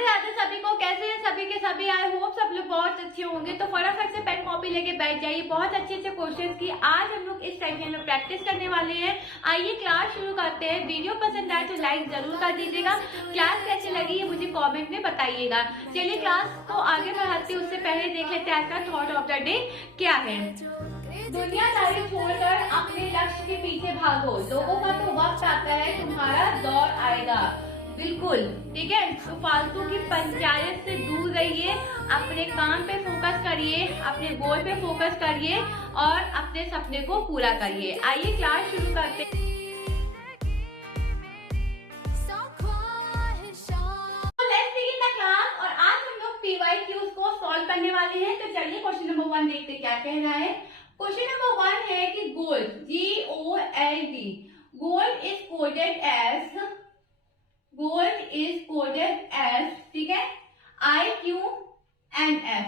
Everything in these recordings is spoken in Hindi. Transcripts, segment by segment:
राधे राधे सभी को। कैसे हैं सभी के सभी? आई होप सब लोग बहुत अच्छे होंगे। तो फटाफट से पेन कॉपी लेके बैठ जाइए। बहुत अच्छे अच्छे क्वेश्चंस की आज हम लोग इस सेक्शन में प्रैक्टिस करने वाले हैं। आइए क्लास शुरू करते हैं। वीडियो पसंद आए तो लाइक जरूर कर दीजिएगा। क्लास कैसे लगी ये मुझे कॉमेंट में बताइएगा। चलिए क्लास को आगे बढ़ाते उससे पहले देख लेते हैं आज का थॉट ऑफ द डे क्या है। दुनियादारी छोड़कर अपने लक्ष्य के पीछे भागो, लोगों का तो वक्त आता है तुम्हारा दौर आएगा। बिल्कुल ठीक है। तो फालतू की पंचायत से दूर रहिए, अपने काम पे फोकस करिए, अपने गोल पे फोकस करिए और अपने सपने को पूरा करिए। आइए क्लास शुरू करते हैं। क्लास और आज हम लोग PYQs को सॉल्व करने वाले हैं। तो चलिए क्वेश्चन नंबर 1 देखते क्या कह रहा है। क्वेश्चन नंबर 1 है कि gold GOLD gold is coded as ठीक है IQNF।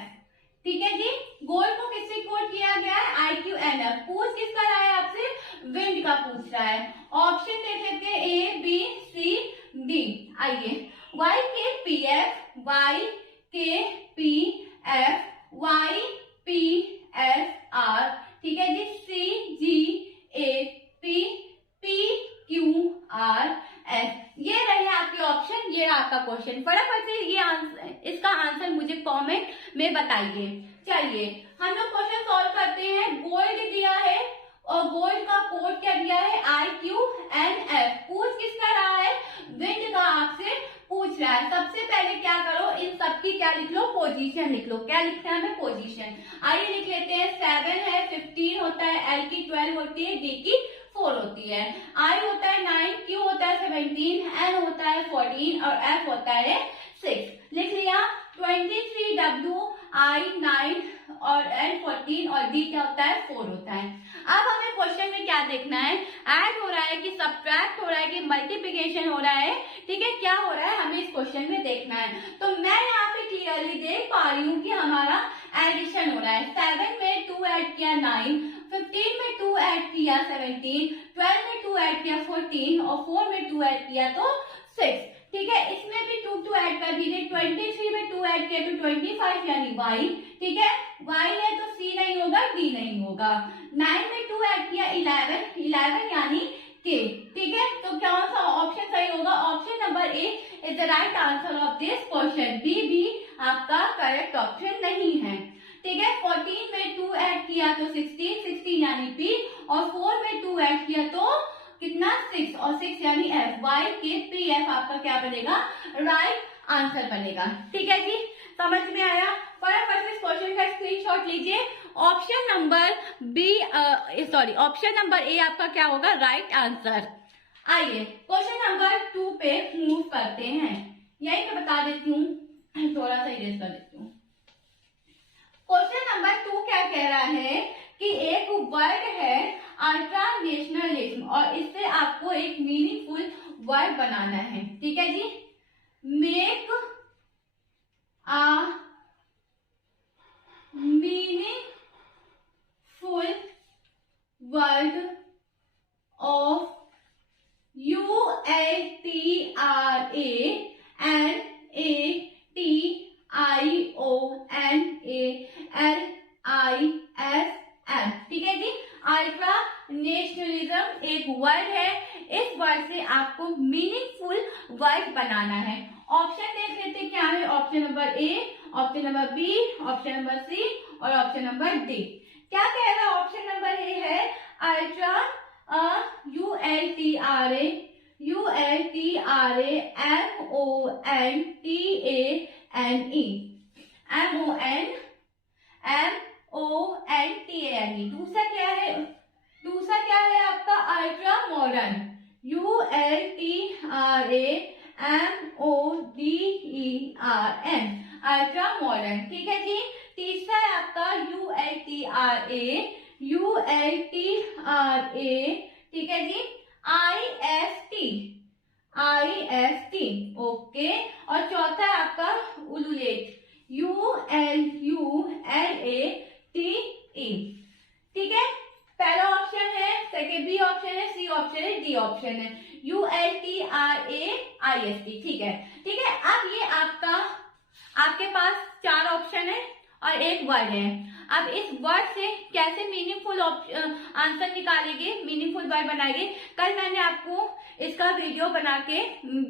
ठीक है जी। गोल्ड को किससे कोड किया गया है? IQNF। पूछ किसका रहा है आपसे? विंड का पूछ रहा है। ऑप्शन देख लेते हैं A B C D। आइए YKPF YPFR ठीक है जी CGAPPQRS ये रहे आपके ऑप्शन। ये आपका क्वेश्चन। फटाफट से ये इसका आंसर मुझे कमेंट में बताइए। चलिए हम लोग क्वेश्चन सॉल्व करते हैं। गोल्ड दिया है और गोल्ड का कोड क्या दिया है? IQNF। पूछ किसका रहा है? विंड का आपसे पूछ रहा है। सबसे पहले क्या करो, इन सबकी क्या लिख लो? पोजीशन लिख लो। क्या लिखना है हमें? पोजीशन। आइए लिख लेते हैं। 7 है, 15 होता है, L की 12 होती है, D की 4 होती है, I होता है 9, Q होता है 17, N होता है 14 और F होता है 6। लिख लिया। 23 W I 9 और N 14 और D क्या होता है? 4 होता है। अब हमें क्वेश्चन में क्या देखना है? ऐड हो रहा है कि सब्ट्रैक्ट हो रहा है कि मल्टीप्लिकेशन हो रहा है? ठीक है, क्या हो रहा है हमें इस क्वेश्चन में देखना है। तो मैं यहाँ पे क्लियरली देख पा रही हूँ कि हमारा एडिशन हो रहा है। 7 में 2 ऐड किया 9, 15 में 2 ऐड किया 17, 12 में 2 ऐड किया 14 और 4 में 2 ऐड किया तो 6। ठीक है, इसमें भी 2 ऐड कर दीजिए। 23 में 2 ऐड किया तो 25 यानी Y। ठीक है, Y है तो C नहीं होगा, D नहीं होगा। 9 में 2 ऐड किया 11 यानी K। ठीक है, तो कौन सा ऑप्शन सही होगा? Option number A is the right answer of this question. B भी आपका करेक्ट ऑप्शन नहीं है। ठीक है, 14 में 2 ऐड किया तो 16 यानी P और 4 में 2 ऐड किया तो कितना? 6 और 6 यानी F। YKPF आपका क्या बनेगा? राइट आंसर बनेगा। ठीक है जी, समझ में आया? फटाफट से इस क्वेश्चन का स्क्रीनशॉट लीजिए। ऑप्शन नंबर A आपका क्या होगा? Right answer. आइए क्वेश्चन नंबर 2 पे मूव करते हैं। यही मैं बता देती हूँ, थोड़ा सा इरेज कर देती हूँ। क्वेश्चन नंबर 2 क्या कह रहा है कि एक वर्ड है अल्ट्रा नेशनलिज्म और इससे आपको एक मीनिंगफुल वर्ड बनाना है। ठीक है जी। Make a meaningful word of ULTRANATIONALISM। ठीक है जी। अल्ट्रा नेशनलिज्म एक वर्ड है। इस वर्ड से आपको मीनिंगफुल वर्ड बनाना है। ऑप्शन देख लेते क्या है। Option number A, option number B, option number C और ऑप्शन नंबर D। क्या कह रहा है? ऑप्शन नंबर A है अल्ट्रा ULTRAMONTANE MONTANE। दूसरा क्या है? दूसरा क्या है आपका? Ultra modern ULTRAMODERN ultra modern. ठीक है जी। तीसरा है आपका ULTRA ठीक है जी IST ओके। और चौथा है आपका उलुलेट ULULATE। ठीक है, पहला ऑप्शन है, सेकेंड बी ऑप्शन है, सी ऑप्शन है, डी ऑप्शन है। ULTRAIST। ठीक है, ठीक है। अब ये आपका पास 4 ऑप्शन है और एक वर्ड है। अब इस वर्ड से कैसे मीनिंगफुल आंसर निकालेंगे, मीनिंगफुल वर्ड बनाएंगे, कल मैंने आपको इसका वीडियो बना के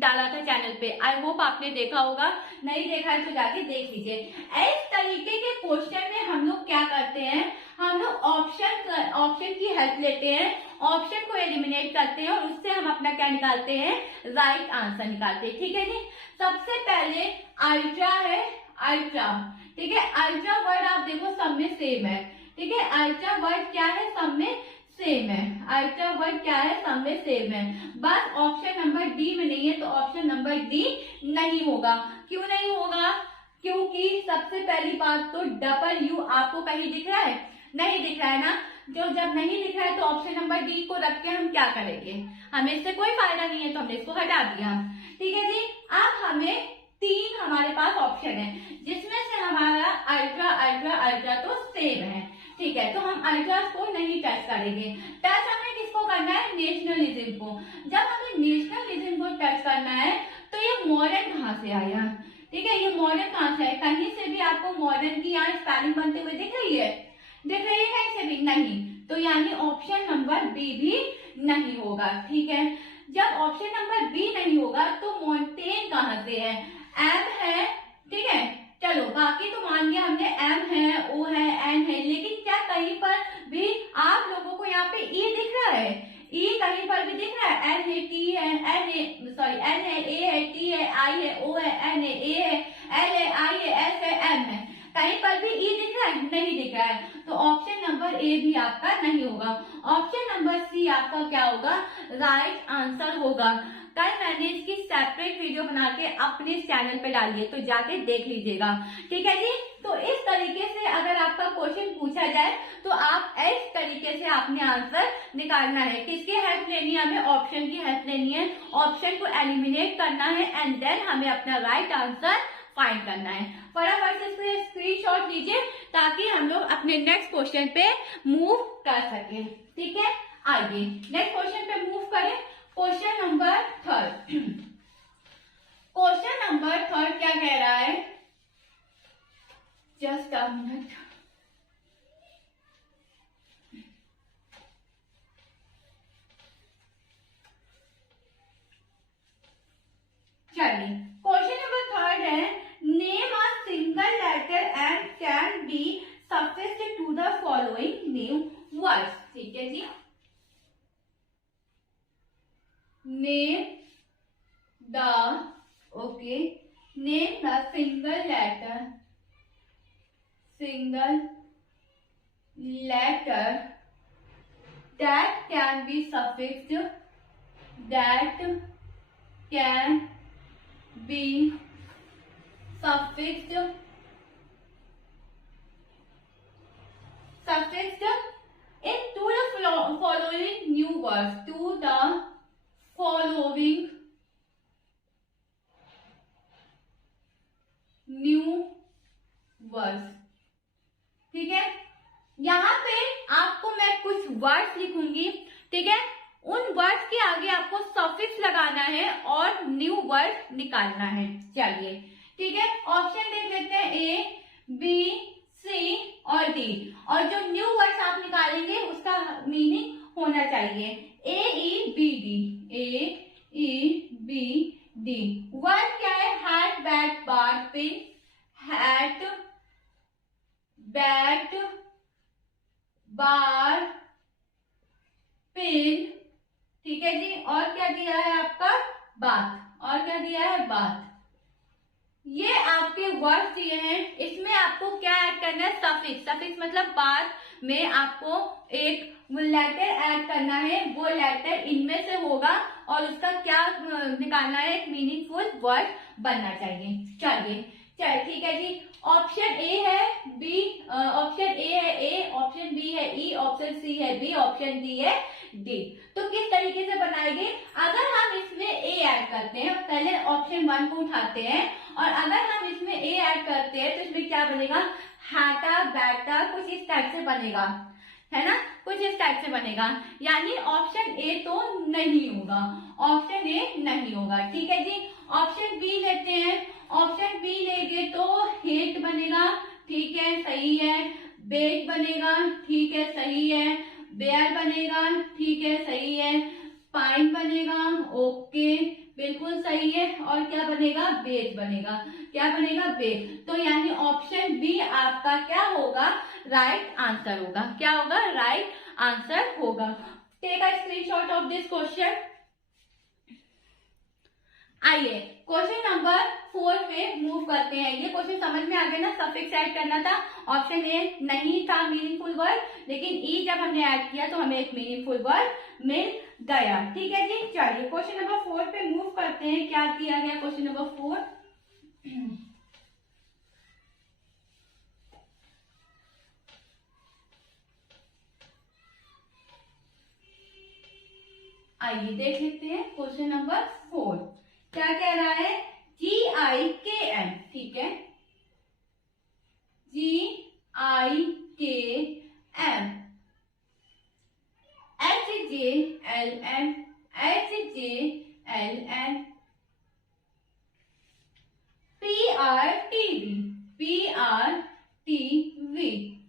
डाला था चैनल पे। आई होप आपने देखा होगा, नहीं देखा है तो जाके देख लीजिए। इस तरीके के क्वेश्चन में हम लोग क्या करते हैं, हम लोग ऑप्शन की हेल्प लेते हैं, ऑप्शन को एलिमिनेट करते हैं और उससे हम अपना क्या निकालते हैं, राइट आंसर निकालते हैं। ठीक है जी। सबसे पहले अल्ट्रा है, अल्ट्रा, ठीक है। अल्ट्रा वर्ड आप देखो सब में सेम है, ठीक है। अल्ट्रा वर्ड क्या है, सब में सेम है। अल्ट्रा वर्ड क्या है, सब में सेम है। बस ऑप्शन नंबर डी में नहीं है, तो ऑप्शन नंबर डी नहीं होगा। क्यों नहीं होगा, क्योंकि सबसे पहली बात तो डबल यू आपको कहीं दिख रहा है, नहीं दिख रहा है ना। जो जब नहीं दिख रहा है तो ऑप्शन नंबर डी को रख के हम क्या करेंगे, हमें इससे कोई फायदा नहीं है, तो हमने इसको हटा दिया। ठीक है जी। अब हमें 3 हमारे पास ऑप्शन है, जिसमें से हमारा अल्ट्रा अल्ट्रा अल्ट्रा तो सेम है, ठीक है। तो हम अल्ट्रा को नहीं टच करेंगे। टच हमें किसको करना है, नेशनलिज्म को। जब हमें नेशनलिज्म को टच करना है तो ये मॉडर्न कहाँ से आया, ठीक है। ये मॉडर्न कहाँ से है, कहीं से भी आपको मॉडर्न की यहाँ स्पेलिंग बनते हुए दिख रही है, दिख रही है कहीं से भी नहीं, तो यानी ऑप्शन नंबर बी भी नहीं होगा। ठीक है। जब ऑप्शन नंबर बी नहीं होगा तो माउंटेन कहाँ से है, एम है, ठीक है। चलो बाकी तो मान लिया हमने, एम है, ओ है, एन है, लेकिन क्या कहीं पर भी आप लोगों को यहाँ पे ई दिख रहा है, ई कहीं पर भी दिख रहा है, एन है, टी है, एन है, सॉरी एन है, ए है, टी है, आई है, ओ है, एन है, ए है, एल है, आई है, एस है, एम है, कहीं पर भी ई दिख रहा है, नहीं दिख रहा है, तो ऑप्शन नंबर ए भी आपका नहीं होगा। ऑप्शन नंबर सी आपका क्या होगा, राइट आंसर होगा। कल मैंने इसकी सेपरेट वीडियो बना के अपने चैनल पे डाली है, तो जाके देख लीजिएगा। ठीक है जी। तो इस तरीके से अगर आपका क्वेश्चन पूछा जाए तो आप इस तरीके से आपने आंसर निकालना है। किसकी हेल्प लेनी है, हमें ऑप्शन की हेल्प लेनी है, ऑप्शन को एलिमिनेट करना है एंड देन हमें अपना राइट आंसर फाइंड करना है। फटाफट से इसको स्क्रीनशॉट लीजिए ताकि हम लोग अपने नेक्स्ट क्वेश्चन पे मूव कर सके। ठीक है, आइए नेक्स्ट क्वेश्चन पे मूव करें। Question number 3। क्वेश्चन नंबर 3 क्या कह रहा है, जस्ट अ मिनट। चलिए क्वेश्चन नंबर 3 है, name a single letter and can be suffixed to the following new words. ठीक है जी। Name the single letter that can be suffixed, into the following new words, to the following new words. ठीक है, यहाँ पे आपको मैं कुछ वर्ड्स लिखूंगी, ठीक है। उन वर्ड्स के आगे आपको सफिक्स लगाना है और न्यू वर्ड निकालना है। चलिए ठीक है, ऑप्शन देख लेते हैं, ए, बी, सी और डी। और जो न्यू वर्ड्स आप निकालेंगे उसका मीनिंग होना चाहिए ए, ई, बी, डी, ए, ई, बी, डी। वर्ड क्या है, हैट, बैट, बार, पिन, हैट, बैट, बार, पिन। ठीक है जी। और क्या दिया है आपका, बात। और क्या दिया है, बात। ये आपके वर्ड्स दिए हैं, इसमें आपको क्या ऐड करना है, सफिक्स। सफिक्स मतलब बाद में आपको एक लेटर ऐड करना है, वो लेटर इनमें से होगा और उसका क्या निकालना है, एक मीनिंगफुल वर्ड बनना चाहिए। चलिए ठीक है जी। ऑप्शन ए है बी, ऑप्शन ए है ए, ऑप्शन बी है ई, ऑप्शन सी है बी, ऑप्शन डी है डी। तो किस तरीके से बनाएंगे, अगर हम इसमें ए ऐड करते हैं, पहले ऑप्शन 1 को उठाते हैं और अगर हम इसमें ए ऐड करते हैं तो इसमें क्या बनेगा, हैटा, बैटा, कुछ इस टाइप से बनेगा, है ना, कुछ इस टाइप से बनेगा। यानी ऑप्शन ए तो नहीं होगा, ऑप्शन ए नहीं होगा। ठीक है जी। ऑप्शन बी लेते हैं, ऑप्शन बी लेंगे तो हेट बनेगा, ठीक है सही है। बेट बनेगा, ठीक है सही है। बेयर बनेगा, ठीक है सही है। पाइन बनेगा, ओके बिल्कुल सही है। और क्या बनेगा, बेट बनेगा। क्या बनेगा, बेट। तो यानी ऑप्शन बी आपका क्या होगा, राइट आंसर होगा। क्या होगा, राइट आंसर होगा। Take a screenshot of this question. आइए क्वेश्चन नंबर 4 पे मूव करते हैं। ये क्वेश्चन समझ में आ गया ना, सफिक्स ऐड करना था। ऑप्शन ए नहीं था मीनिंगफुल वर्ड, लेकिन ई जब हमने ऐड किया तो हमें एक मीनिंगफुल वर्ड मिल गया। ठीक है जी, चलिए क्वेश्चन नंबर 4 पे मूव करते हैं। क्या किया गया क्वेश्चन नंबर 4? आइए देख लेते हैं क्वेश्चन नंबर 4 क्या कह रहा है। GIKM, ठीक है, GIKM, HJLM, HJLM, PRTV।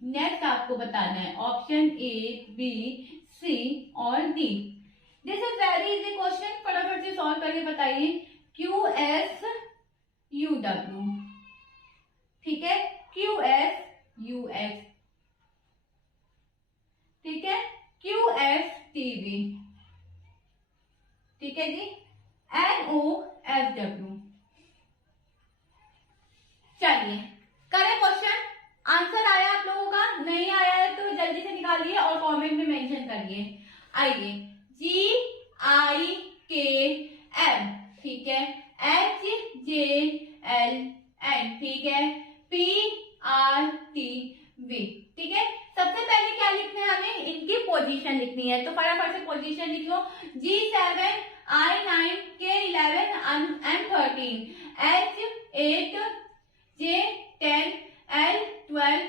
Next आपको बताना है ऑप्शन A, B, C और D। This is very easy question, फटाफट से सॉल्व करके बताइए। QSUW, ठीक है, QSUX, ठीक है, QSTV, ठीक है जी, NOFW। चलिए करें क्वेश्चन। आंसर आया आप लोगों का? नहीं आया है तो जल्दी से निकालिए और कमेंट में मेंशन करिए। आइए GIKM, ठीक है, HJLN, ठीक है, PRTV, ठीक है। सबसे पहले क्या लिखना है हमें, इनकी पोजीशन लिखनी है। तो फटाफट से पोजीशन लिख लो। G7, I9, K11, M13, H8, J10, L12,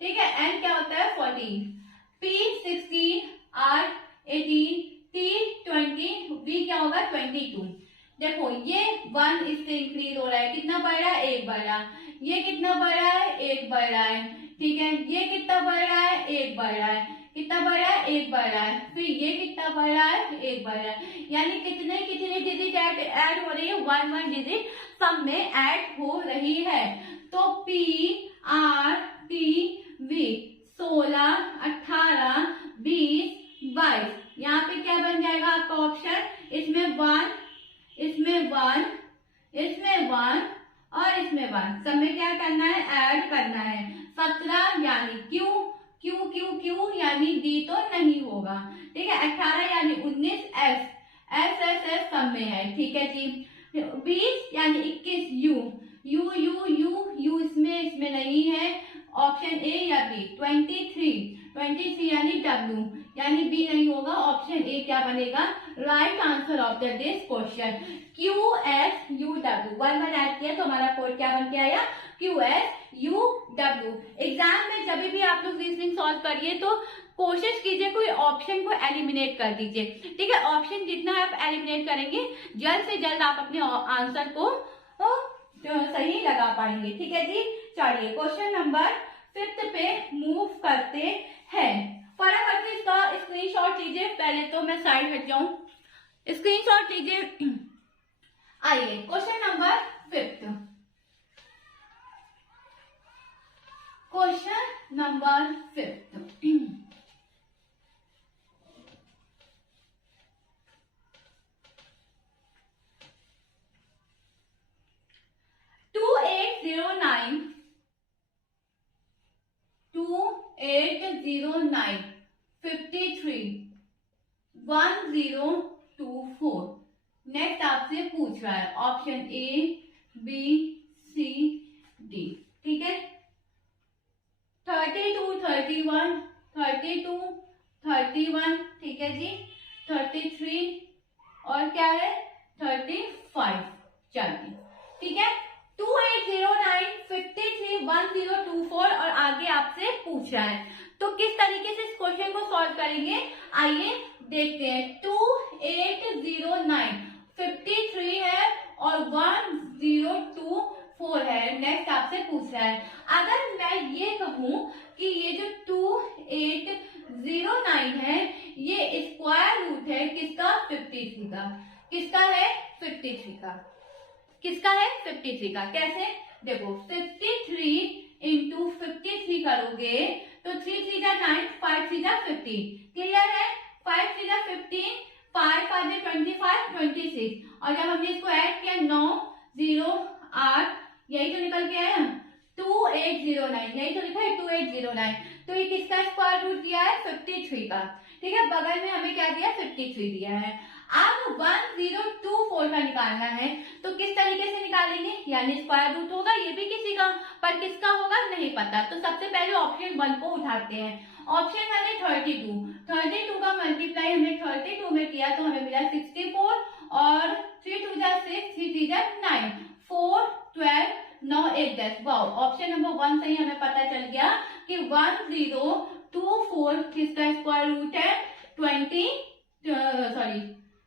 ठीक है, N क्या होता है 14, P16, R18, T20, V क्या होगा 22। देखो ये 1 इससे इंक्रीज हो रहा है, कितना बढ़ रहा है, 1 बढ़ रहा है। ये कितना बढ़ रहा है, 1 बढ़ रहा है, ठीक है। ये कितना बढ़ रहा है, 1 बढ़ रहा है। कितना बढ़ रहा है, 1 बढ़ रहा है। फिर ये कितना बढ़ रहा है, 1 बढ़ रहा है। यानी कितने कितने डिजिट ऐड हो रही है, 1 डिजिट सब में ऐड हो रही है। तो PRTV 16, 18, 20, 22, यहाँ पे क्या बन जाएगा आपका ऑप्शन, इसमें 1, इसमें 1, इसमें 1 और इसमें 1, सब में क्या करना है, ऐड करना है। 17 यानी Q, Q Q Q यानी D तो नहीं होगा, ठीक है। 18 यानी 19, S S S S सब में है, ठीक है जी। 20 यानी 21, U U U U U इसमें नहीं है, ऑप्शन ए या बी। 23 यानी W यानी बी नहीं होगा, ऑप्शन ए क्या बनेगा, right answer of the this question. QSUW 1 add किया तो हमारा कोड क्या बन के आया, QSUW। एग्जाम में जब भी आप लोग रीजनिंग सॉल्व करिए तो कोशिश कीजिए कोई ऑप्शन को एलिमिनेट कर दीजिए, ठीक है। ऑप्शन जितना आप एलिमिनेट करेंगे जल्द से जल्द आप अपने आंसर को सही लगा पाएंगे, ठीक है जी। चलिए क्वेश्चन नंबर 5 पे मूव करते हैं। फटाफट से इसका स्क्रीनशॉट लीजिए। पहले तो मैं साइड हट जाऊं, स्क्रीनशॉट लीजिए। आइए question number 5, question number 5। 2809 53 1024। Next आपसे पूछ रहा है option A, B, C, D, ठीक है। 32 31 32 31, ठीक है जी। 33 और क्या है 35, चलिए ठीक है। 2809 53 1024 और आगे आपसे पूछ रहा है तो किस तरीके से इस क्वेश्चन को सॉल्व करेंगे, आइए देखते हैं। 2809 53 है और 1024 4 है। नेक्स्ट आपसे पूछ रहा है, अगर मैं ये कहूं कि ये जो 2809 है ये स्क्वायर रूट है किसका? 53 का। किसका है? 53 का। किसका है? 53 का। कैसे? देखो 53 इंटू 53 करोगे तो 3 3 जा 9, 5 3 जा 15। क्लियर है? 5 3 जा 15, 5 5 जा 25, 26। और जब हमने इसको ऐड किया 9 0 8, यही तो निकल के आया 2809, यही तो लिखा है 2809। तो ये किसका स्क्वायर रूट दिया है? 53 का। ठीक है, बगल में हमें क्या दिया? 53 दिया है। अब 1024 का निकालना है तो किस तरीके से निकालेंगे? यानी स्क्वायर रूट होगा ये भी किसी का, पर किसका होगा नहीं पता। तो सबसे पहले ऑप्शन 1 को उठाते हैं। ऑप्शन है 32 का मल्टीप्लाई हमने 32 में किया तो हमें मिला 64 और 3 2 जा 6, 3 3 जा 9, 4 12 9 1 10। वाओ, ऑप्शन नंबर 1 से ही हमें पता चल गया कि 1024 किसका स्क्वायर रूट है?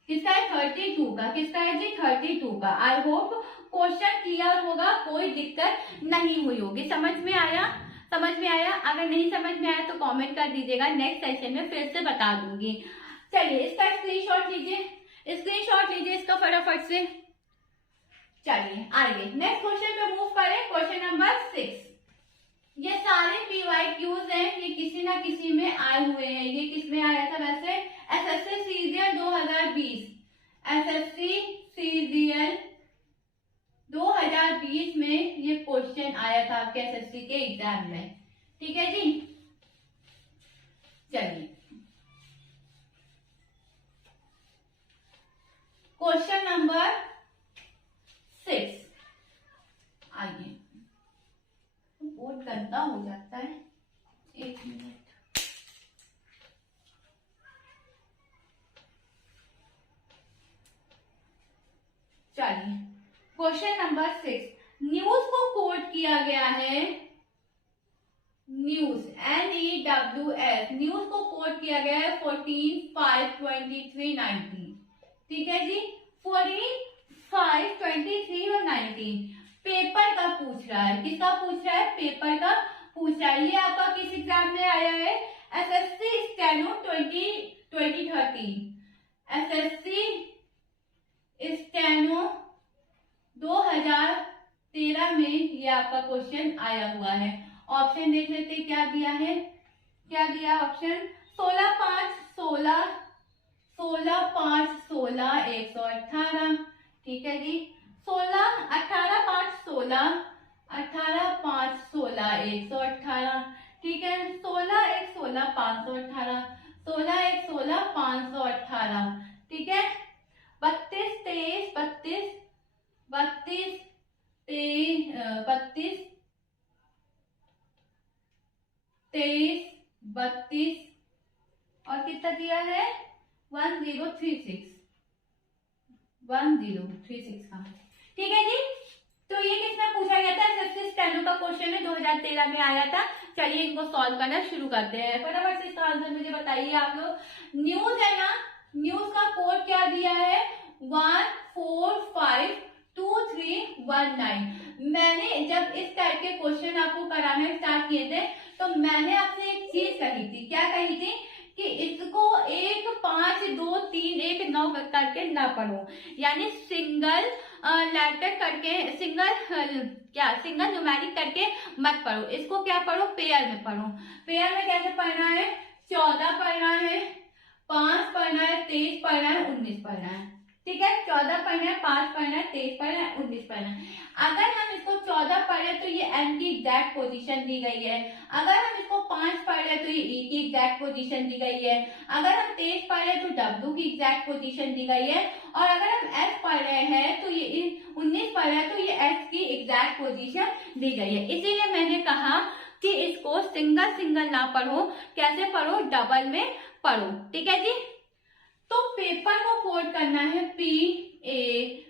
किसका है? 32 का। किसका है जी? 32 का। आई होप क्वेश्चन क्लियर होगा, कोई दिक्कत नहीं हुई होगी। समझ में आया? समझ में आया? अगर नहीं समझ में आया तो कमेंट कर दीजिएगा, नेक्स्ट सेशन में फिर से बता दूंगी। चलिए इसका स्क्रीनशॉट लीजिए, इसका फटाफट से। चलिए आगे नेक्स्ट क्वेश्चन पे मूव करें। Question number 6। ये सारे PYQs हैं, ये किसी ना किसी में आए हुए हैं। ये किस में आया था वैसे? SSC CGL 2020, SSC CGL 2020 में ये क्वेश्चन आया था आपके SSC के एग्जाम में। ठीक है जी, चलिए क्वेश्चन नंबर 6 आइए। बहुत गंदा हो जाता है, 1 मिनट। चलिए क्वेश्चन नंबर 6, न्यूज को कोट किया गया है। न्यूज NEWS, न्यूज को कोट किया गया है 14/5/23/19। ठीक है जी, 14 5 23 और 19। पेपर का पूछ रहा है। किसका पूछ रहा है? पेपर का पूछ रहा है। ये आपका किस एग्जाम में आया है? SSC स्टेनो 2013, SSC स्टेनो 2013 में ये आपका क्वेश्चन आया हुआ है। ऑप्शन देख लेते क्या दिया है। क्या दिया ऑप्शन? 16 5 16, 16 5 16 118। ठीक है जी, 16 18 5 16, 18 5 16 118। ठीक है, 16 1 16 518, 16 1 16 518। ठीक है, 32 23 32 32 32 23 32 और कितना दिया है? 1036 का। ठीक है जी, तो ये किसमें पूछा गया था? SSC स्टेनो का क्वेश्चन है, 2013 में आया था। चलिए इनको सॉल्व करना शुरू करते हैं। फटाफट से इसका आंसर मुझे बताइए आप लोग। न्यूज है ना, न्यूज का कोड क्या दिया है? 1452319। मैंने जब इस टाइप के क्वेश्चन आपको कराना स्टार्ट किए थे तो मैंने आपसे एक चीज कही थी। क्या कही थी? कि इसको 1 5 2 3 1 9 करके ना पढ़ो, यानी सिंगल लेटर करके, सिंगल न्यूमेरिक करके मत पढ़ो। इसको क्या पढ़ो? पेयर में पढ़ो। पेयर में कैसे पढ़ना है? 14 पढ़ना है, 5 पढ़ना है, 23 पढ़ना है, 19 पढ़ना है। ठीक है, 14 पढ़ना है, 5 पढ़ना है, 23 पढ़ना है, 19 पढ़ना है। अगर हम इसको 14 पढ़े तो ये N की एग्जैक्ट पोजीशन दी गई है। अगर हम इसको 5 पढ़े तो ये E की एग्जैक्ट पोजीशन दी गई है। अगर हम 23 पढ़े तो W की एग्जैक्ट पोजीशन दी गई है। और अगर हम S पढ़ रहे हैं तो ये 19 पढ़ रहे हैं तो ये S की एग्जैक्ट पोजीशन दी गई है। इसीलिए मैंने कहा कि इसको सिंगल ना पढ़ो, कैसे पढ़ो? डबल में पढ़ो। ठीक है जी, तो पेपर को कोड करना है PAPER।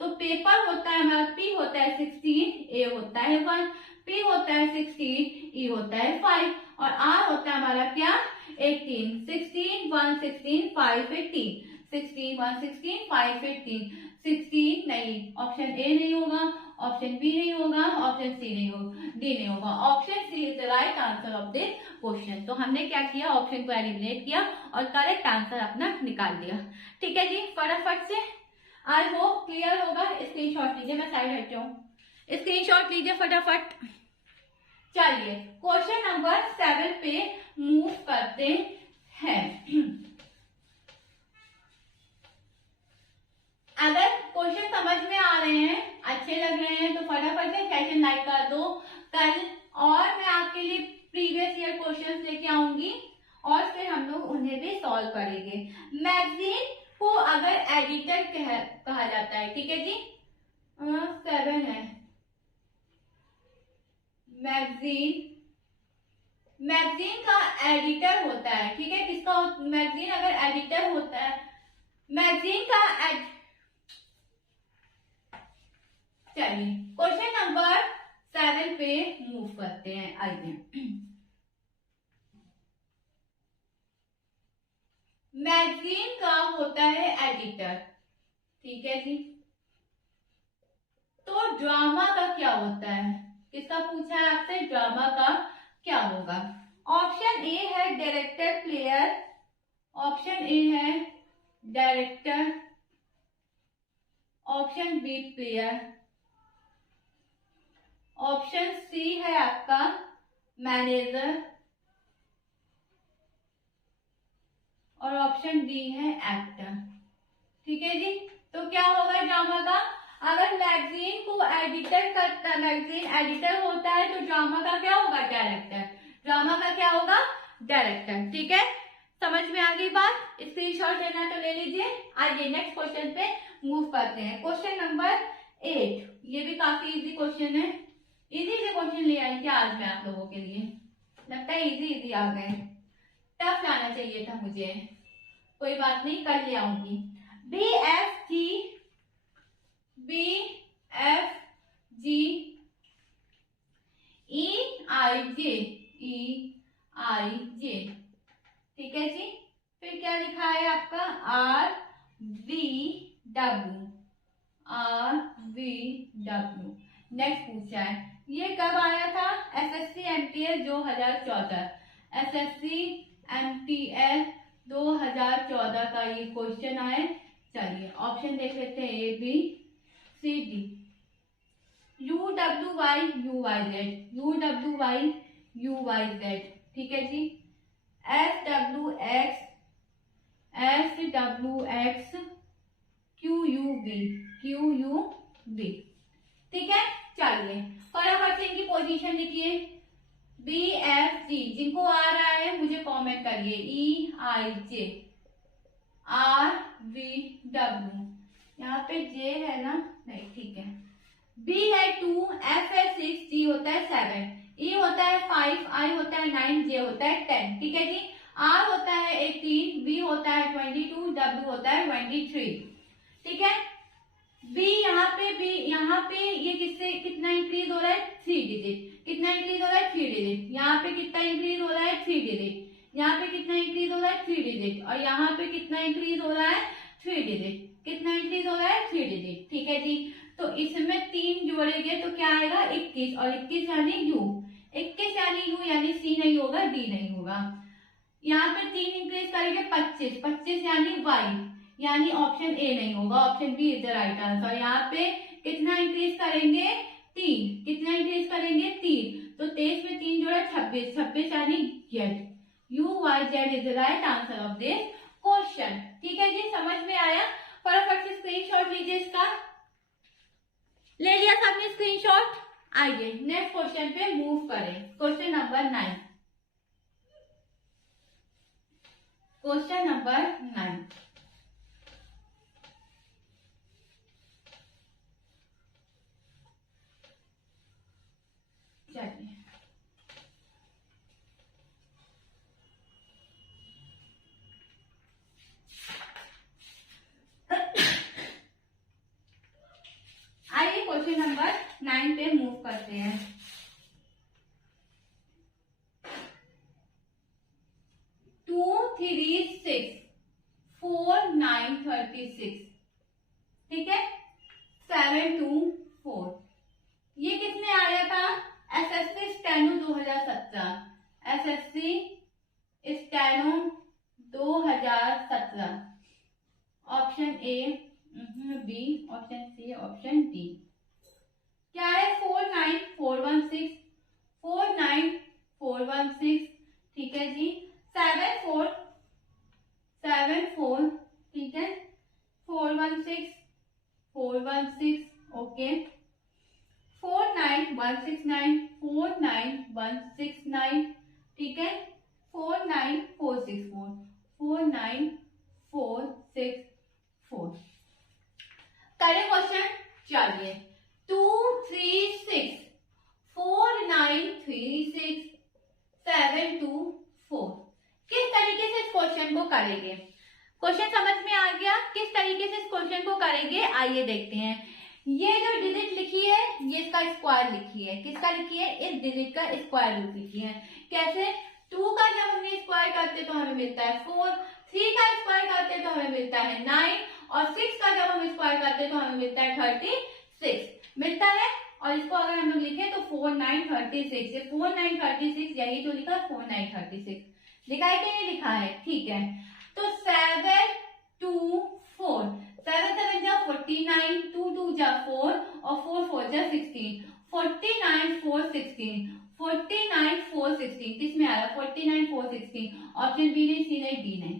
तो पेपर होता है हमारा, P होता है 16, A होता है 1, P होता है 16, E होता है 5 और R होता है हमारा क्या? 18। 16 1 16 5 18, 16 1 16 5 18, 16 नहीं, ऑप्शन ए नहीं होगा, ऑप्शन बी नहीं होगा, ऑप्शन सी नहीं होगा, डी नहीं होगा, option C is the right answer of this question. तो हमने क्या किया, ऑप्शन को एलिमिनेट किया और करेक्ट आंसर अपना निकाल दिया। ठीक है जी, फटाफट से आई होप क्लियर होगा। स्क्रीनशॉट लीजिए, मैं साइड हट जाऊं, स्क्रीनशॉट लीजिए फटाफट। चलिए क्वेश्चन नंबर 7 पे मूव करते हैं। अगर क्वेश्चन समझ में आ रहे हैं, अच्छे लग रहे हैं, तो फटाफट से सेशन लाइक कर दो। कल और मैं आपके लिए प्रीवियस ईयर क्वेश्चंस लेके आऊंगी और फिर हम लोग उन्हें भी सॉल्व करेंगे। मैगजीन को अगर एडिटर कहा जाता है, ठीक है जी, 7 है मैगजीन का एडिटर होता है, ठीक है, किसका मैगजीन अगर एडिटर होता है, मैगजीन का चलिए क्वेश्चन नंबर 7 पे मूव करते हैं। आइए, मैगजीन का होता है एडिटर, ठीक है जी। तो ड्रामा का क्या होता है, किसका पूछा है आपसे, ड्रामा का क्या होगा। ऑप्शन ए है डायरेक्टर प्लेयर, ऑप्शन ए है director, option B player, option C है आपका मैनेजर और ऑप्शन डी है एक्टर। ठीक है जी, तो क्या होगा ड्रामा का, अगर मैगजीन को एडिटर करता, मैगजीन एडिटर होता है, तो ड्रामा का क्या होगा, डायरेक्टर। ड्रामा का क्या होगा, डायरेक्टर। ठीक है, समझ में आ गई बात, स्क्रीनशॉट लेना तो ले लीजिए। आइए नेक्स्ट क्वेश्चन पे मूव करते हैं। क्वेश्चन नंबर 8, ये भी काफी इजी क्वेश्चन है। इजी से क्वेश्चन ले आई क्या आज मैं आप लोगों के लिए, लगता है इजी आ गए, टफ लाना चाहिए था मुझे, कोई बात नहीं, कल ले आऊंगी। BFG EIJ, ठीक है जी। फिर क्या लिखा है आपका RVW। नेक्स्ट पूछा है, ये कब आया था, SSC MTS 2014, SSC MTS 2014 का ये क्वेश्चन आए। चलिए ऑप्शन देख लेते हैं, ABCD, UWYUYZ, ठीक है जी, SWX QUB, ठीक है। चलिए फटाफट से इनकी पोजीशन लिखिए। BFG, जिनको आ रहा है मुझे कमेंट करिए, EIJ, RVW, यहाँ पे J है ना, नहीं ठीक है, B है 2, F है 6, G होता है 7, E होता है 5, I होता है 9, J होता है 10, ठीक है जी। R होता है 18, B होता है 22, W होता है 23, ठीक है। B यहाँ पे ये किससे कितना इंक्रीज हो रहा है, 3 डिजिट, कितना इंक्रीज हो रहा है, 3 डिजिट, यहाँ पे कितना इंक्रीज हो रहा है, 3 डिजिट, यहाँ पे कितना इंक्रीज हो रहा है, 3 डिजिट, और यहाँ पे कितना इंक्रीज हो रहा है, 3 डिजिट, कितना इंक्रीज हो रहा है, 3 डिजिट, ठीक है जी। तो इसमें 3 जोड़ेंगे तो क्या आएगा, 21, और 21 यानी U, 21 यानी U यानी C नहीं होगा, D नहीं होगा। यहाँ पे 3 इंक्रीज करेंगे 25, 25 यानी Y, यानी ऑप्शन ए नहीं होगा, option B is the right answer. यहाँ पे कितना इंक्रीज करेंगे, 3, कितना इंक्रीज करेंगे, 3, तो 23 में 3 जोड़ा 26, 26 यानी Z, UYZ is the right answer of this question. ठीक है जी, समझ में आया। फटाफट से स्क्रीनशॉट लीजिए इसका, ले लिया सबने स्क्रीनशॉट। आइए नेक्स्ट क्वेश्चन पे मूव करें। क्वेश्चन नंबर 9, क्वेश्चन नंबर 9, चलिए आइए क्वेश्चन नंबर 9 पे मूव करते हैं। 2 3 6 4 9 36, ठीक है, 724। ये किसने आया था? SSC steno 2017, SSC steno 2017। Option A, B, option C, option D. क्या है? 49416, 49416, ठीक है जी। 7474, ठीक है, 416, 416, ओके। 49169, 49169, ठीक है, 49464, 49464। करें क्वेश्चन, चलिए। 236 4936 724। किस तरीके से इस क्वेश्चन को करेंगे? क्वेश्चन समझ में आ गया? किस तरीके से इस क्वेश्चन को करेंगे, आइए देखते हैं। ये जो डिजिट लिखी है, ये इसका स्क्वायर लिखी है। किसका लिखी है? इस डिजिट का स्क्वायर रूट लिखी है। कैसे? 2 का जब हमने स्क्वायर करते तो हमें मिलता है 4, 3 का स्क्वायर करते तो हमें मिलता है 9, और 6 का जब हम स्क्वायर करते तो हमें मिलता है 36 मिलता है। और इसको अगर हम लोग लिखें तो 4936, ये 4936 यही तो लिखा, 4936 लिखा है कि नहीं लिखा है? ठीक है, तो 724, 7 7 जा 49, 2 2 जा 4, और 4 4 जा 16, 49 4 16, 49 4 16 किस में आ रहा है? 49 4 16। ऑप्शन बी नहीं, सी नहीं, डी नहीं,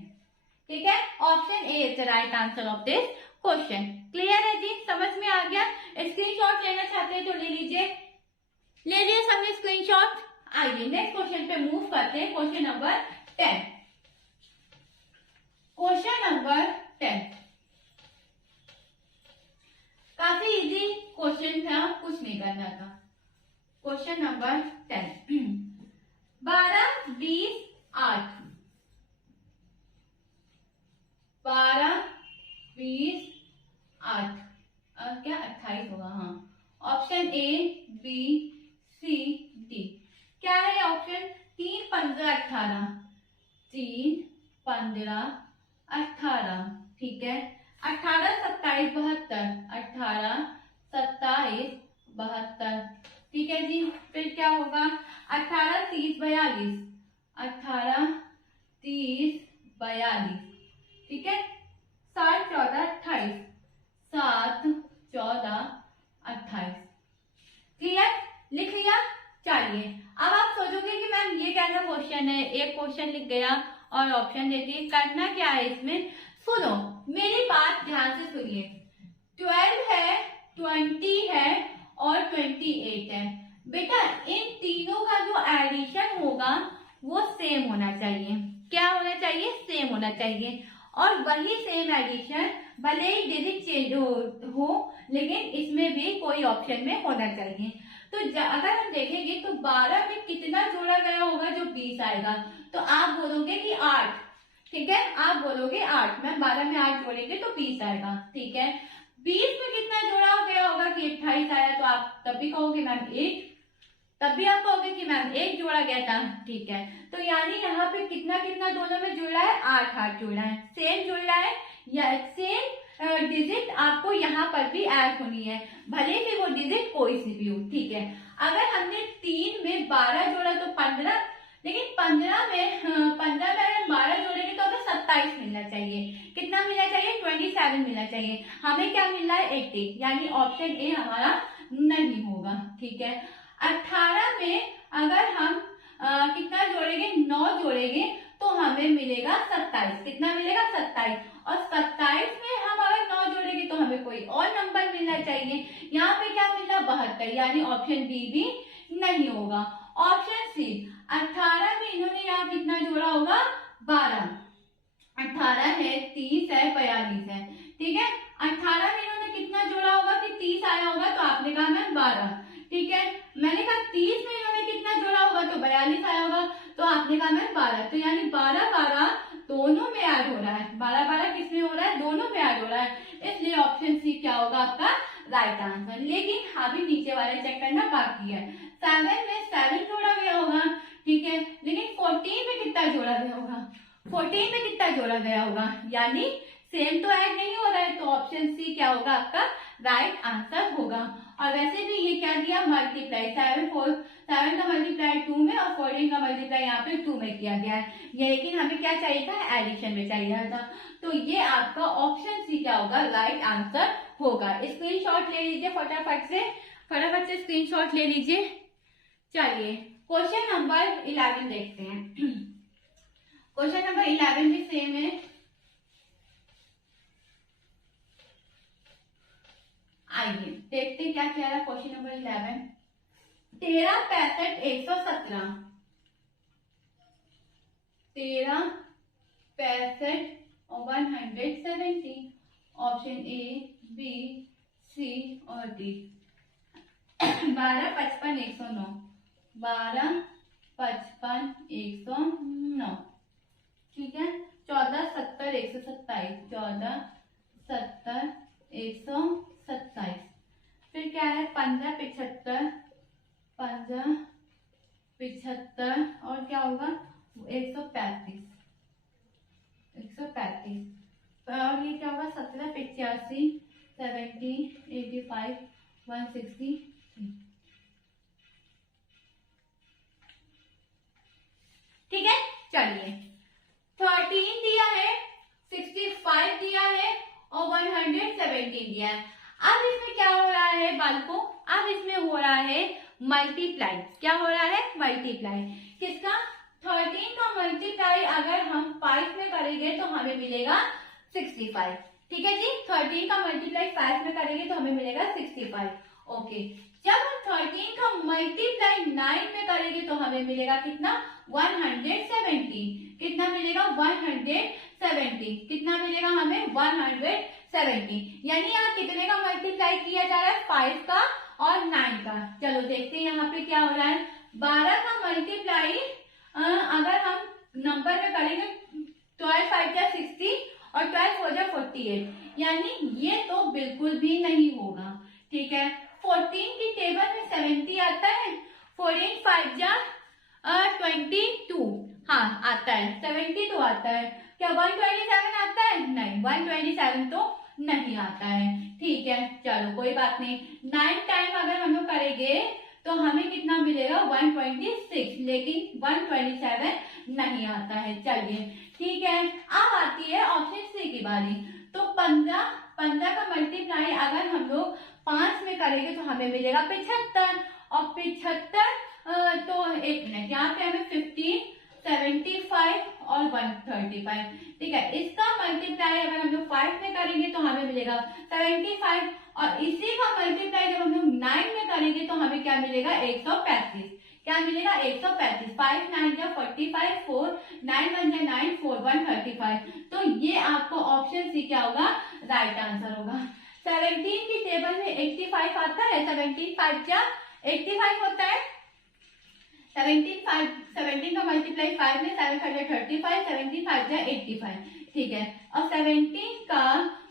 ठीक है। Option A is the right answer of this question. Clear है जी? समझ में आ गया? स्क्रीनशॉट लेना चाहते हैं तो ले लीजिए, ले लिए सबने स्क्रीनशॉट। आइए नेक्स्ट क्वेश्चन पे मूव करते हैं। क्वेश्चन नंबर 10, क्वेश्चन नंबर 10 काफी इजी क्वेश्चन था, कुछ नहीं करना था। क्वेश्चन नंबर 10, 12 20 8, 12 20 8, क्या 28 होगा? हाँ, option A, B, C, D. क्या है ऑप्शन? 3 15 18, 3 15 18, ठीक है। 18 27 72, 18 27 72, ठीक है जी। फिर क्या होगा? 18 30 42, 18 30 42, ठीक है। 7 14 28, 7 14 28, क्लियर? लिख लिया? चलिए, अब आप सोचोगे कि मैम ये कैसा क्वेश्चन है, एक क्वेश्चन लिख गया और ऑप्शन देती है, करना क्या है इसमें? सुनो, मेरी बात ध्यान से सुनिए। 12 है, 20 है और 28 है। बेटा इन तीनों का जो एडिशन होगा वो सेम होना चाहिए। क्या होना चाहिए? सेम होना चाहिए। और वही सेम एडिशन, भले ही डिजिट चेंज हो लेकिन इसमें भी कोई ऑप्शन में होना चाहिए। तो अगर हम देखेंगे तो 12 में कितना जोड़ा गया होगा? जो 20 आएगा, तो आप बोलोगे कि 8, ठीक है, आप बोलोगे 8। मैम 12 में 8 जोड़ेंगे तो 20 आएगा, ठीक है। 20 में कितना जोड़ा गया होगा कि 28 आया, तो आप तब भी कहोगे मैम 8, तब भी आप कहोगे कि मैम 1 जोड़ा गया था, ठीक है। तो यानी यहाँ पे कितना कितना दोनों में जुड़ा है? 8 8 जुड़ा है, सेम जुड़ रहा है, या सेम डिजिट आपको यहाँ पर भी ऐड होनी है, भले ही वो डिजिट कोई सी भी हो, ठीक है। अगर हमने 3 में 12 जोड़ा तो 15, लेकिन 15 में अगर 12 जोड़ेंगे तो हमें 27 मिलना चाहिए। कितना मिलना चाहिए? 27 मिलना चाहिए। हमें क्या मिल रहा है? 80, यानी ऑप्शन ए हमारा नहीं होगा, ठीक है। 18 में अगर हम कितना जोड़ेंगे? 9 जोड़ेंगे तो हमें मिलेगा 27। कितना मिलेगा? 27। और 27 में हम अगर 9 जोड़ेंगे तो हमें कोई और नंबर मिलना चाहिए। यहाँ पे क्या मिल रहा? 72, यानी ऑप्शन बी भी नहीं होगा। ऑप्शन सी, 18 में इन्होंने यहाँ कितना जोड़ा होगा? 12। 18 है, 30 है, 42 है, ठीक है। 18 में इन्होंने कितना जोड़ा होगा कि 30 आया होगा, तो आपने कहा मैम 12, ठीक है। मैंने कहा 30 में इन्होंने कितना जोड़ा होगा, तो 42 आया होगा, तो आपने कहा मैम 12। तो यानी 12 12 दोनों में ऐड हो रहा है। 12 12 किस में हो रहा है? दोनों में ऐड हो रहा है, इसलिए ऑप्शन सी क्या होगा आपका राइट आंसर। लेकिन अभी नीचे वाले चेक करना बाकी है। 7 में 7 जोड़ा गया होगा, ठीक है, लेकिन 14 में कितना जोड़ा गया होगा? 14 में कितना जोड़ा गया होगा? यानी सेम तो ऐड नहीं हो रहा है, तो ऑप्शन सी क्या होगा आपका राइट आंसर होगा। और वैसे भी ये क्या दिया, मल्टीप्लाई 7 का मल्टीप्लाई 2 में और 14 का मल्टीप्लाई यहाँ पे 2 में किया गया है, ये लेकिन हमें क्या चाहिए था, एडिशन में चाहिए था। तो ये आपका ऑप्शन सी क्या होगा, राइट आंसर होगा। स्क्रीनशॉट ले लीजिए फटाफट से स्क्रीनशॉट ले लीजिए। चलिए क्वेश्चन नंबर 11 देखते हैं। क्वेश्चन नंबर 11 भी सेम है। आइए देखते क्या क्या है क्वेश्चन नंबर 11। 13, 65, 117, 13, 65 और 170, ऑप्शन ए, बी, सी और डी। 12, 55, 109, 12, 55, 109, ठीक है। 14, 70, 127, 14, 70, 127। फिर क्या है, 15, 75, 15, 75 और क्या होगा 135, 135। और ये क्या होगा 17, 85, 70, 85, 160। ठीक है। चलिए 13 दिया है, 65 दिया है और 117 दिया है। अब इसमें क्या हो रहा है बालकों, अब इसमें हो रहा है मल्टीप्लाई। क्या हो रहा है, मल्टीप्लाई। किसका, 13 का मल्टीप्लाई अगर हम 5 में करेंगे तो हमें मिलेगा 65। ठीक है जी, 13 का मल्टीप्लाई 5 में करेंगे तो हमें मिलेगा 65। ओके, जब हम 13 का मल्टीप्लाई 9 में करेंगे तो हमें मिलेगा कितना, 170। कितना मिलेगा, 170। कितना मिलेगा हमें, 170। यानी यहाँ कितने का मल्टीप्लाई किया जा रहा है, 5 का और 9 का। चलो देखते हैं यहाँ पे क्या हो रहा है। 12 का मल्टीप्लाई अगर हम नंबर में करेंगे, 12 5 जा 60 और 12 4 जा 48, यानी ये तो बिल्कुल भी नहीं होगा। ठीक है, 14 की टेबल में 70 आता है, 14 5 जा 22, हाँ आता है, 70 तो आता है। क्या 127 आता है, नहीं 127 तो नहीं आता है। ठीक है, चलो कोई बात नहीं। 9 टाइम अगर हम लोग करेंगे तो हमें कितना मिलेगा, 126, लेकिन 127 नहीं आता है। चलिए ठीक है, अब आती है ऑप्शन सी की बारी। तो 15 का मल्टीप्लाई अगर हम लोग 5 में करेंगे तो हमें मिलेगा 75 और 75 तो एक मिनट, यहाँ पे हमें 15, 75 और 135। ठीक है, इसका मल्टीप्लाई अगर हम लोग 5 में करेंगे तो हमें मिलेगा 75 और इसी का मल्टीप्लाई जब हम लोग 9 में करेंगे तो हमें क्या मिलेगा, 135। क्या मिलेगा, 135। 5 9 जा 45, 4 9 1 जा 9, 4 135। तो ये आपको ऑप्शन सी क्या होगा, राइट आंसर होगा। 17 की टेबल में 85 आता है, 17 5 जा 85 होता है। 17 का मल्टीप्लाई 5 में 7 5 जा 35, 17 5 जा 85। ठीक है, और 17 का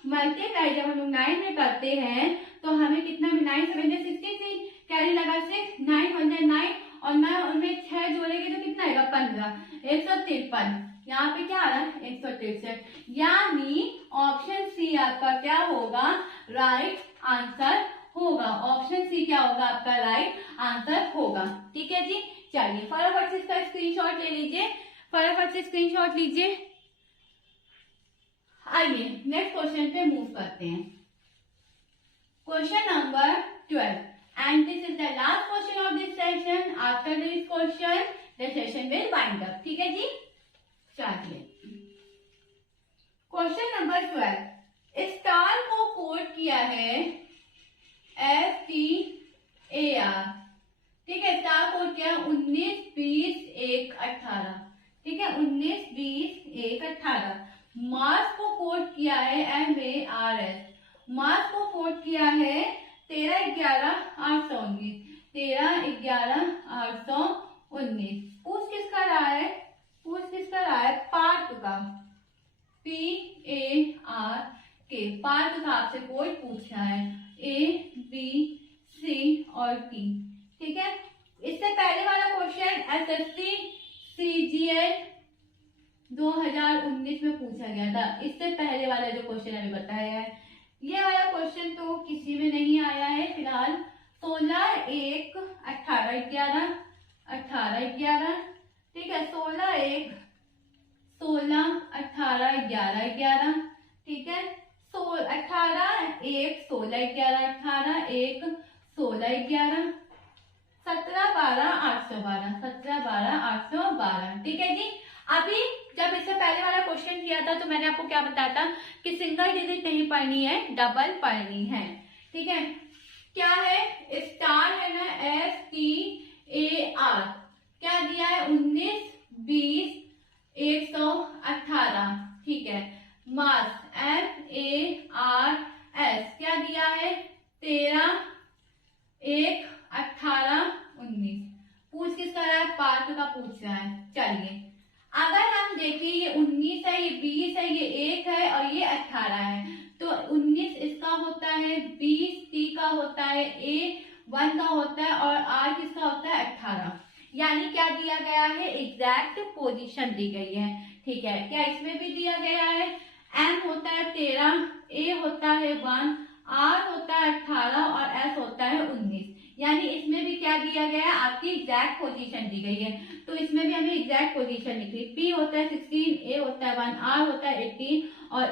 मल्टीप्लाई जब हम लोग 9 में करते हैं तो हमें कितना, 9 7 जा 63, कैरी लगा 6, 9 1 जा 9 और 9 उनमें 6 जोड़ेंगे तो कितना आएगा, 15, 153। यहाँ पे क्या आ रहा है, 163। यानी ऑप्शन सी आपका क्या होगा, राइट आंसर होगा। ऑप्शन सी क्या होगा आपका, राइट आंसर होगा। ठीक है जी, चलिए फटाफट से इसका स्क्रीनशॉट ले लीजिए, फटाफट से स्क्रीनशॉट लीजिए। आइए नेक्स्ट क्वेश्चन पे मूव करते हैं। Question number 12 and this is the last question of this session. After this question the session will wind up. ठीक है जी, चलिए क्वेश्चन नंबर 12, स्टार को कोड किया है STAR। ठीक है, स्टार कोड किया 19 20 1 18। ठीक है, 19 20 1 18। मार्स को कोड किया है MARS। मार्स को कोड किया है 13 11 819, 13 11 819। पूछ किसका रहा है, पूछ किसका रहा है, पार्थ का, PARK, पार्थ का आपसे कोई पूछ रहा है ABC और T। ठीक है, इससे पहले वाला क्वेश्चन SSC CGL 2019 में पूछा गया था। इससे पहले वाला जो क्वेश्चन अभी बताया है, ये वाला क्वेश्चन तो किसी में नहीं आया है फिलहाल। 16/1/18/11, 18/11, ठीक है। 16/1, 16, 18, 11/11, ठीक है। 18/1, 16/11, 18/1, 16/11, 17/12/812, 17/12/812, ठीक है जी। अभी जब इससे पहले वाला क्वेश्चन किया था तो मैंने आपको क्या बताया था कि सिंगल डिजिट नहीं पढ़नी है, डबल पढ़नी है, ठीक है। क्या है, स्टार है ना, STAR, क्या दिया है 19, 20, 118, ठीक है। मास MARS क्या दिया है 13, 1, 18, 19। पूछ किसका रहा है, पार्थ का पूछ रहा है। चलिए अगर हम देखें ये 19 है, ये 20 है, ये 1 है और ये 18 है, तो 19 इसका होता है, 20 T का होता है, A1 का होता है और R किसका होता है 18। यानी क्या दिया गया है, एग्जैक्ट पोजीशन दी गई है, ठीक है। क्या इसमें भी दिया गया है, M होता है 13, A होता है 1, R होता है 18 और S होता है 19। यानी इसमें भी क्या दिया गया है, आपकी एग्जैक्ट पोजीशन दी गई है, तो इसमें भी हमें एग्जैक्ट पोजीशन लिखी। P होता है 16, A होता है 1, R होता है 18 और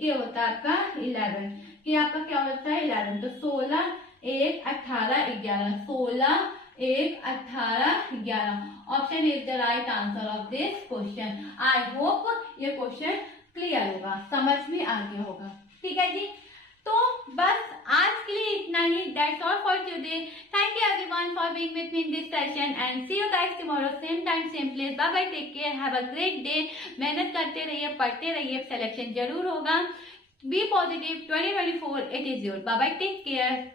K होता है आपका 11, कि आपका क्या होता है 11। तो 16, 1, 18, 11, 16, 1, 18, 11 option is the right answer of this question. I hope ये क्वेश्चन क्लियर होगा, समझ में आ गया होगा, ठीक है जी। तो बस आज के लिए इतना ही। That's all for today. Thank you everyone for being with me in this session and see you guys tomorrow same time same place. Bye bye, take care, have a great day. मेहनत करते रहिए, पढ़ते रहिए, सिलेक्शन जरूर होगा। Be positive, 2024 it is your. Bye bye, take care.